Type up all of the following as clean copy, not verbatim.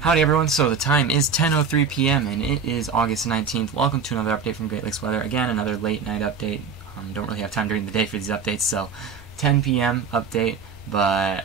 Howdy everyone, so the time is 10:03 p.m. and it is August 19th. Welcome to another update from Great Lakes Weather. Again, another late night update. Don't really have time during the day for these updates, so 10 p.m. update, but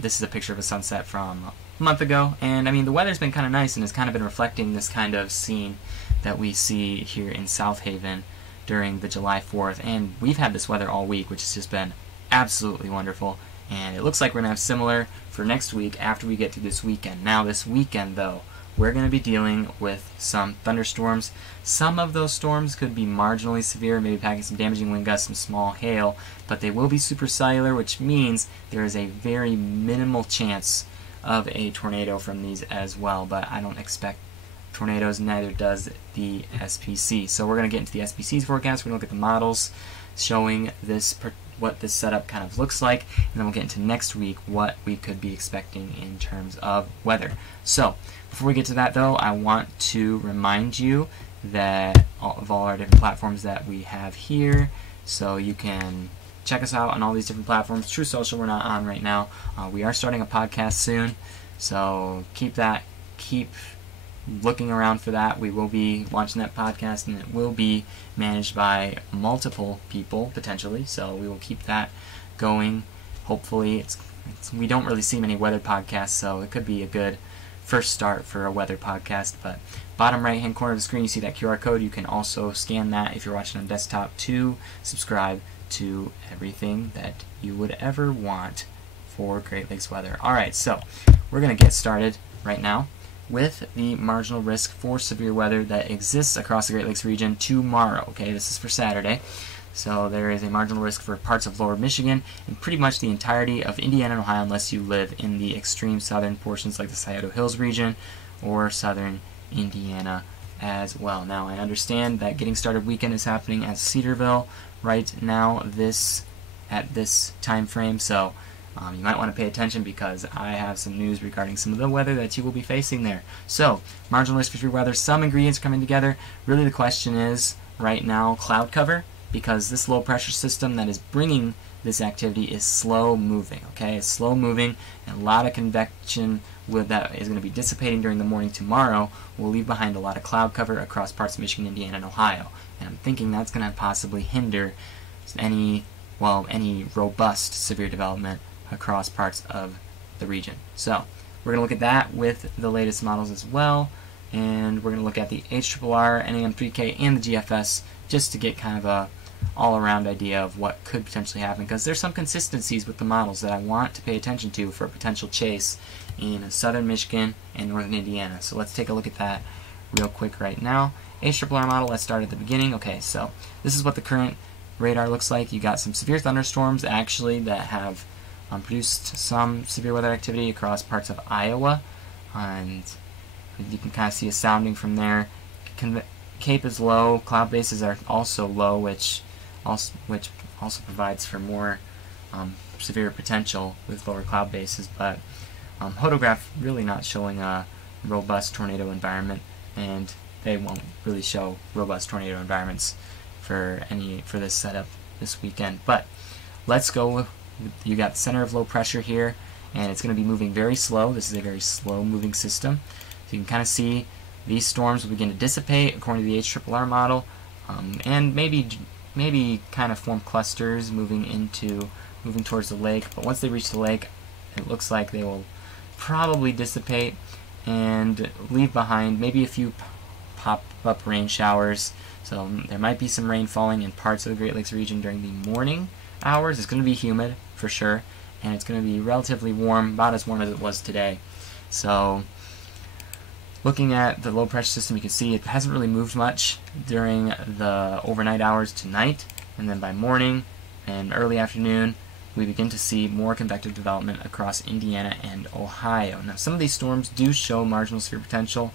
this is a picture of a sunset from a month ago, and I mean the weather's been kind of nice and has kind of been reflecting this kind of scene that we see here in South Haven during the July 4th, and we've had this weather all week, which has just been absolutely wonderful. And it looks like we're going to have similar for next week after we get to this weekend. Now this weekend though, we're going to be dealing with some thunderstorms. Some of those storms could be marginally severe, maybe packing some damaging wind gusts, some small hail, but they will be supercellular, which means there is a very minimal chance of a tornado from these as well. But I don't expect tornadoes, neither does the SPC. So we're going to get into the SPC's forecast. We're going to look at the models showing what this setup kind of looks like, and then we'll get into next week what we could be expecting in terms of weather. So before we get to that though, I want to remind you that of all our different platforms that we have here, so you can check us out on all these different platforms. True Social we're not on right now. We are starting a podcast soon, so keep looking around for that. We will be launching that podcast, and it will be managed by multiple people potentially, so we will keep that going. Hopefully we don't really see many weather podcasts, so it could be a good first start for a weather podcast. But bottom right hand corner of the screen you see that QR code. You can also scan that if you're watching on desktop to subscribe to everything that you would ever want for Great Lakes weather. Alright, so we're going to get started right now with the marginal risk for severe weather that exists across the Great Lakes region tomorrow. Okay, this is for Saturday. So there is a marginal risk for parts of lower Michigan and pretty much the entirety of Indiana and Ohio, unless you live in the extreme southern portions like the Scioto Hills region or southern Indiana as well. Now I understand that getting started weekend is happening at Cedarville right now at this time frame, so you might want to pay attention because I have some news regarding some of the weather that you will be facing there. So, marginal risk for severe weather, some ingredients are coming together. Really the question is, right now, cloud cover, because this low pressure system that is bringing this activity is slow moving, okay? It's slow moving, and a lot of convection that is going to be dissipating during the morning tomorrow will leave behind a lot of cloud cover across parts of Michigan, Indiana, and Ohio. And I'm thinking that's going to possibly hinder any robust severe development across parts of the region. So we're going to look at that with the latest models as well, and we're going to look at the HRRR, NAM3K, and the GFS just to get kind of a all-around idea of what could potentially happen, because there's some consistencies with the models that I want to pay attention to for a potential chase in southern Michigan and northern Indiana. So let's take a look at that real quick right now. HRRR model, let's start at the beginning. Okay, so this is what the current radar looks like. You got some severe thunderstorms actually that have produced some severe weather activity across parts of Iowa, and you can kind of see a sounding from there. Cape is low, cloud bases are also low, which also provides for more severe potential with lower cloud bases, but photograph really not showing a robust tornado environment, and they won't really show robust tornado environments for this setup this weekend. But let's go with, you got the center of low pressure here, and it's going to be moving very slow. This is a very slow moving system. So you can kind of see these storms will begin to dissipate according to the HRRR model, and maybe kind of form clusters moving towards the lake. But once they reach the lake, it looks like they will probably dissipate and leave behind maybe a few pop-up rain showers. So there might be some rain falling in parts of the Great Lakes region during the morning hours. It's going to be humid for sure, and it's going to be relatively warm, about as warm as it was today. So looking at the low pressure system, you can see it hasn't really moved much during the overnight hours tonight, and then by morning and early afternoon we begin to see more convective development across Indiana and Ohio. Now some of these storms do show marginal severe potential,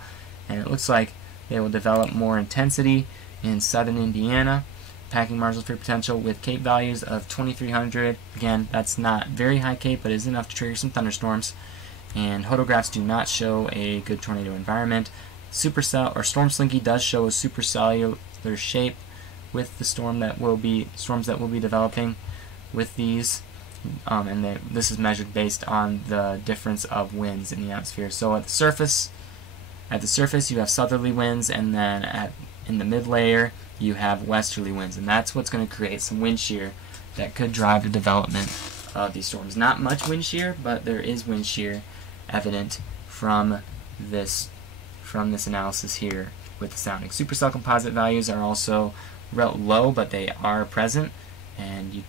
and it looks like they will develop more intensity in southern Indiana, packing marginal severe potential with Cape values of 2300. Again, that's not very high Cape, but is enough to trigger some thunderstorms. And photographs do not show a good tornado environment. Supercell or Storm Slinky does show a supercellular shape with the storms that will be developing with these. and this is measured based on the difference of winds in the atmosphere. So at the surface, At the surface, you have southerly winds, and then in the mid-layer, you have westerly winds, and that's what's going to create some wind shear that could drive the development of these storms. Not much wind shear, but there is wind shear evident from this analysis here with the sounding. Supercell composite values are also low, but they are present, and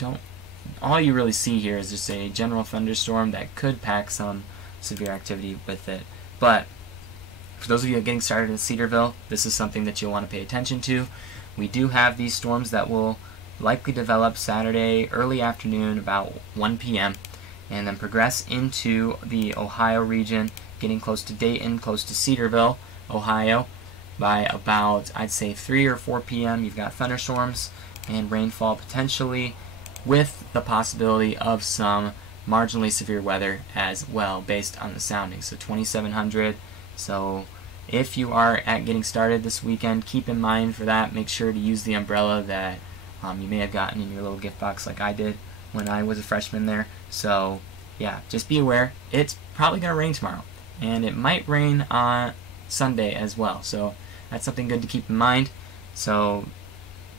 all you really see here is just a general thunderstorm that could pack some severe activity with it. But for those of you getting started in Cedarville, this is something that you'll want to pay attention to. We do have these storms that will likely develop Saturday early afternoon about 1 p.m. and then progress into the Ohio region, getting close to Dayton, close to Cedarville, Ohio. By about, I'd say, 3 or 4 p.m. you've got thunderstorms and rainfall potentially, with the possibility of some marginally severe weather as well based on the sounding. So 2700. So if you are getting started this weekend, keep in mind for that, make sure to use the umbrella that you may have gotten in your little gift box like I did when I was a freshman there. So yeah, just be aware. It's probably going to rain tomorrow, and it might rain on Sunday as well. So that's something good to keep in mind. So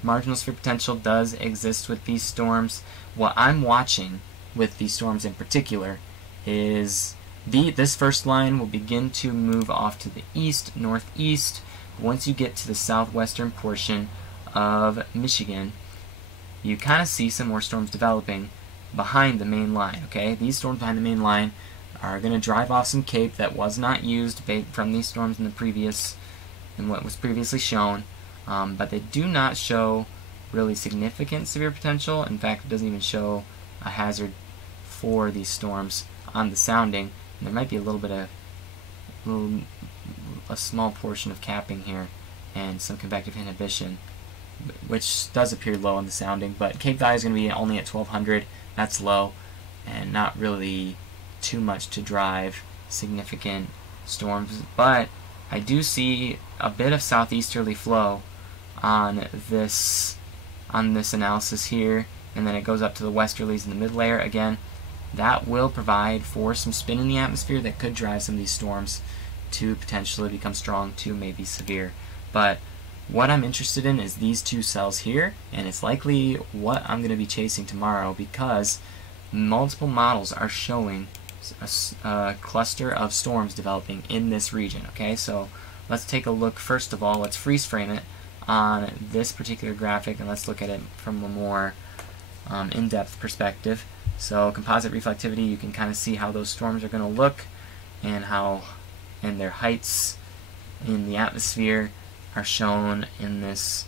marginal severe potential does exist with these storms. What I'm watching with these storms in particular is this first line will begin to move off to the east, northeast. Once you get to the southwestern portion of Michigan, you kind of see some more storms developing behind the main line. Okay, these storms behind the main line are going to drive off some cape that was not used from these storms in what was previously shown, but they do not show really significant severe potential. In fact, it doesn't even show a hazard for these storms on the sounding. And there might be a small portion of capping here and some convective inhibition, which does appear low on the sounding, but cape value is going to be only at 1200. That's low and not really too much to drive significant storms. But I do see a bit of southeasterly flow on this analysis here, and then it goes up to the westerlies in the mid layer. Again, that will provide for some spin in the atmosphere that could drive some of these storms to potentially become strong to maybe severe. But what I'm interested in is these two cells here, and it's likely what I'm going to be chasing tomorrow, because multiple models are showing a cluster of storms developing in this region. Okay, so let's take a look. First of all, let's freeze frame it on this particular graphic, and let's look at it from a more in-depth perspective. So composite reflectivity, you can kind of see how those storms are going to look, and their heights in the atmosphere are shown in this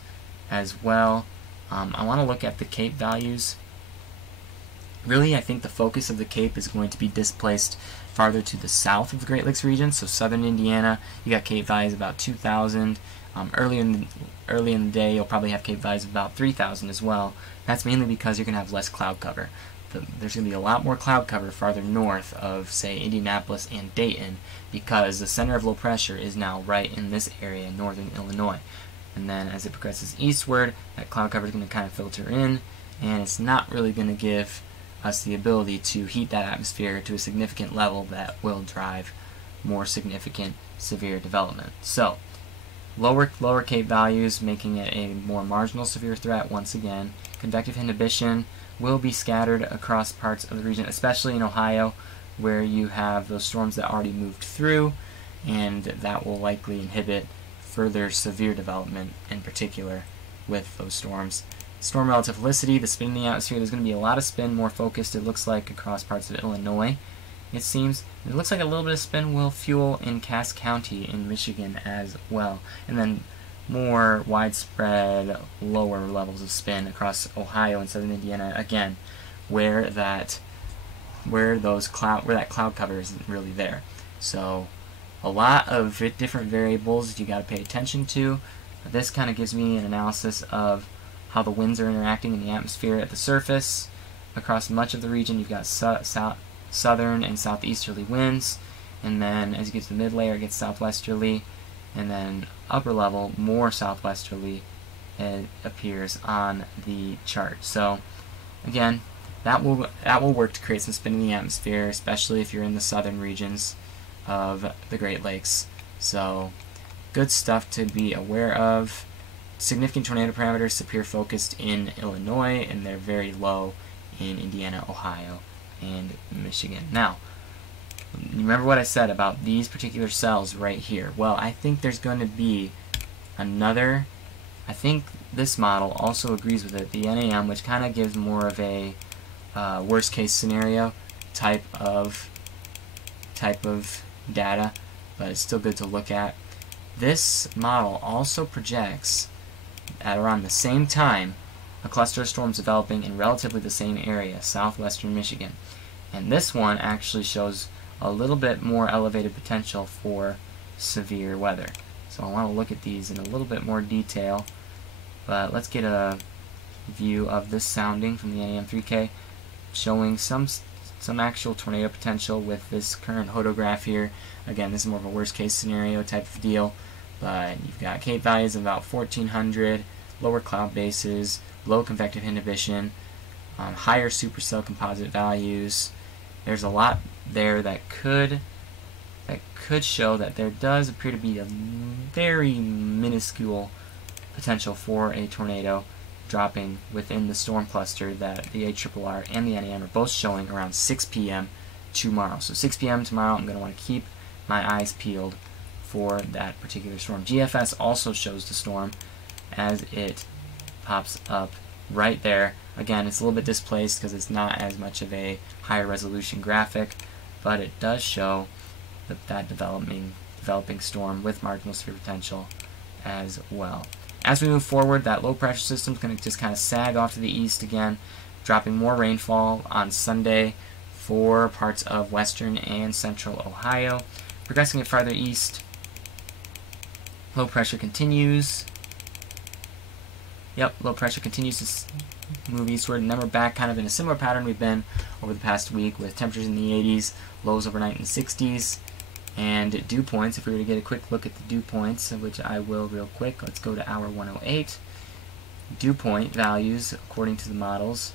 as well. I want to look at the cape values. Really, I think the focus of the cape is going to be displaced farther to the south of the Great Lakes region. So southern Indiana, you got cape values about 2,000. Early in the day, you'll probably have cape values of about 3,000 as well. That's mainly because you're going to have less cloud cover. There's going to be a lot more cloud cover farther north of, say, Indianapolis and Dayton, because the center of low pressure is now right in this area in northern Illinois. And then as it progresses eastward, that cloud cover is going to kind of filter in, and it's not really going to give us the ability to heat that atmosphere to a significant level that will drive more significant severe development. So lower cape values, making it a more marginal severe threat once again. Convective inhibition will be scattered across parts of the region, especially in Ohio, where you have those storms that already moved through, and that will likely inhibit further severe development, in particular with those storms. Storm relative helicity, the spin in the atmosphere, there's going to be a lot of spin, more focused, it looks like, across parts of Illinois, it seems. It looks like a little bit of spin will fuel in Cass County in Michigan as well. And then more widespread lower levels of spin across Ohio and southern Indiana, again, where that cloud cover isn't really there. So a lot of different variables you got to pay attention to. This kind of gives me an analysis of how the winds are interacting in the atmosphere at the surface. Across much of the region, you've got southern and southeasterly winds, and then as you get to the mid-layer, it gets southwesterly, and then upper level, more southwesterly, it appears on the chart. So again, that will work to create some spin in the atmosphere, especially if you're in the southern regions of the Great Lakes. So good stuff to be aware of. Significant tornado parameters, severe focused in Illinois, and they're very low in Indiana, Ohio, and Michigan. Now, remember what I said about these particular cells right here. Well, I think there's going to be another, I think this model also agrees with it, the NAM, which kind of gives more of a worst case scenario type of data, but it's still good to look at. This model also projects at around the same time a cluster of storms developing in relatively the same area, southwestern Michigan. And this one actually shows a little bit more elevated potential for severe weather. So I want to look at these in a little bit more detail, but let's get a view of this sounding from the NAM3K, showing some actual tornado potential with this current hodograph here. Again, this is more of a worst case scenario type of deal, but you've got Cape values of about 1400, lower cloud bases, low convective inhibition, higher supercell composite values. There's a lot there that could show that there does appear to be a very minuscule potential for a tornado dropping within the storm cluster that the ARRR and the NAM are both showing around 6 p.m. tomorrow. So 6 p.m. tomorrow, I'm going to want to keep my eyes peeled for that particular storm. GFS also shows the storm as it pops up right there. Again, it's a little bit displaced because it's not as much of a higher resolution graphic, but it does show that developing storm with marginal severe potential as well. As we move forward, that low pressure system is going to just kind of sag off to the east again, dropping more rainfall on Sunday for parts of western and central Ohio. Progressing it farther east, low pressure continues. Yep, low pressure continues to move eastward, and then we're back kind of in a similar pattern we've been over the past week with temperatures in the 80s, lows overnight in the 60s, and dew points. If we were to get a quick look at the dew points, which I will real quick, let's go to hour 108. Dew point values, according to the models,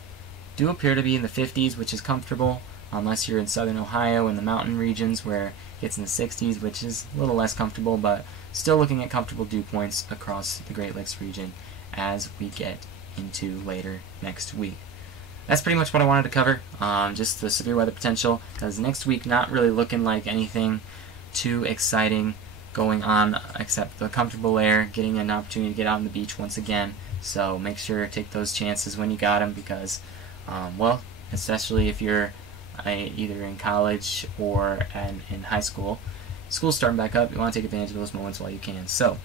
do appear to be in the 50s, which is comfortable, unless you're in southern Ohio in the mountain regions where it gets in the 60s, which is a little less comfortable, but still looking at comfortable dew points across the Great Lakes region as we get into later next week. That's pretty much what I wanted to cover, just the severe weather potential, because next week not really looking like anything too exciting going on except the comfortable air, getting an opportunity to get out on the beach once again. So make sure to take those chances when you got them, because well, especially if you're either in college or in high school, school's starting back up, you want to take advantage of those moments while you can. So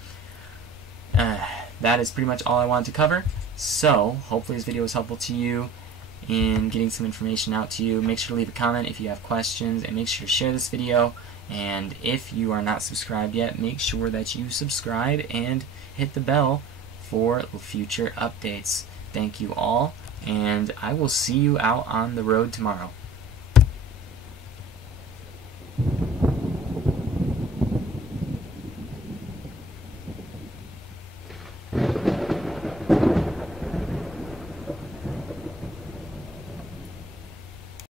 that is pretty much all I wanted to cover. So hopefully this video was helpful to you in getting some information out to you. Make sure to leave a comment if you have questions, and make sure to share this video. And if you are not subscribed yet, make sure that you subscribe and hit the bell for future updates. Thank you all, and I will see you out on the road tomorrow.